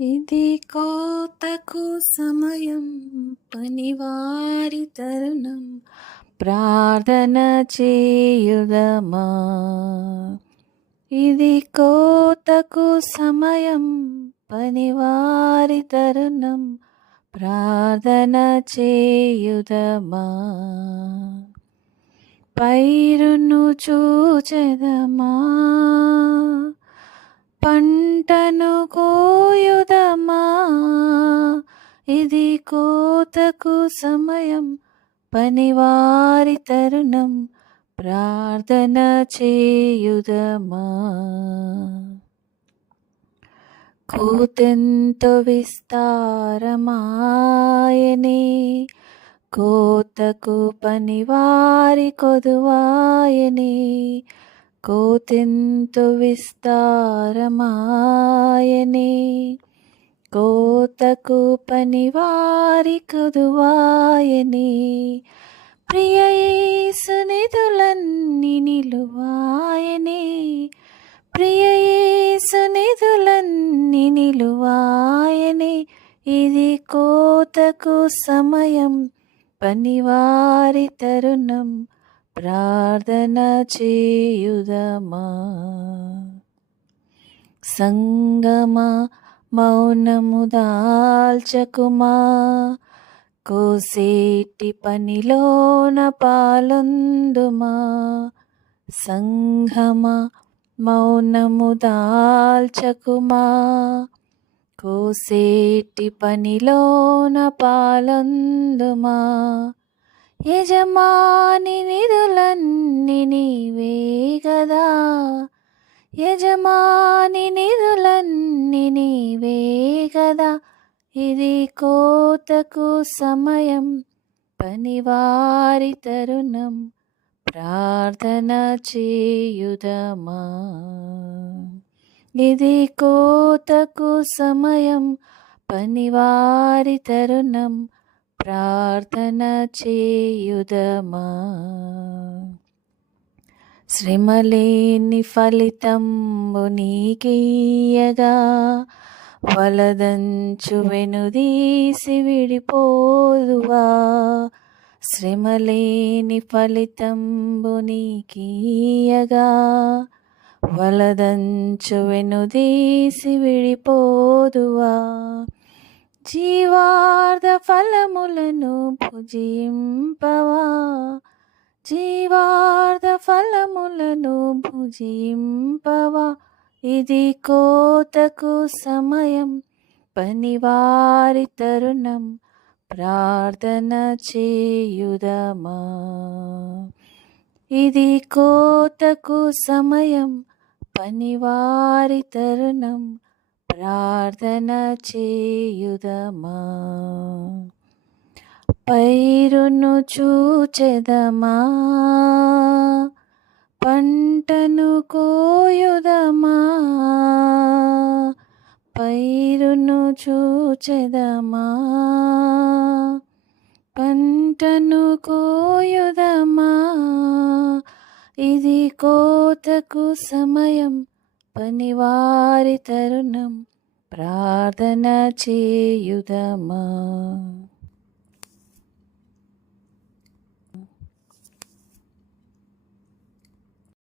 ఇది కోతకు సమయం, పనివారి తరుణం, ప్రార్థన చేయుదమా. ఇది కోతకు సమయం, పనివారి తరుణం, ప్రార్థన చేయుదమా. పైరును చూచెదమా, పంటను కోయుదమా. ఇది కోతకు సమయం, పనివారి తరుణం, ప్రార్థన చేయుదమా. కోతెంతో విస్తారమాయనే, కోతకు పనివారి కొదువాయనే. కోతెంతో విస్తారమాయనే, కోతకు పనివారి కొదువాయనే. ప్రియ యేసు నిధులన్నీ నిలువాయనే, ప్రియ యేసు నిధులన్నీ నిలువాయనే. ఇది కోతకు సమయం, పనివారి తరుణం, ప్రార్థన చేయుదమా. సంగమా మౌనము దాల్చకుమా, కోసేటి పనిలోన పాలొందుమా. సంఘమా మౌనము దాల్చకుమా, కోసేటి పనిలోన పాలొందుమా. యజమాని నిధులన్నీ నీవే గదా, యజమాని నిధులన్నీ నీవే గదా. ఇది కోతకు సమయం, పనివారి తరుణం, ప్రార్థన చేయుదమా. ఇది కోతకు సమయం, పనివారి తరుణం, ప్రార్థన చేయుదమా. శ్రమలేని ఫలితంబు నీకియ్యగా, వలదంచు వెనుదీసి విడిపోదువా. శ్రమలేని ఫలితంబు నీకియ్యగా, వలదంచు వెనుదీసి విడిపోదువా. జీవార్థ ఫలములను భుజింపవా, జీవార్థ ఫలములను భుజింపవా. ఇది కోతకు సమయం, పనివారి తరుణం, ప్రార్థన చేయుదమా. ఇది కోతకు సమయం, పనివారి తరుణం, ప్రార్థన చేయుదమా. పైరును చూచెదమా, పంటను కోయుదమా. పైరును చూచెదమా, పంటను కోయుదమా. ఇది కోతకు సమయం, పనివారి తరుణం, ప్రార్థన చేయుదమా.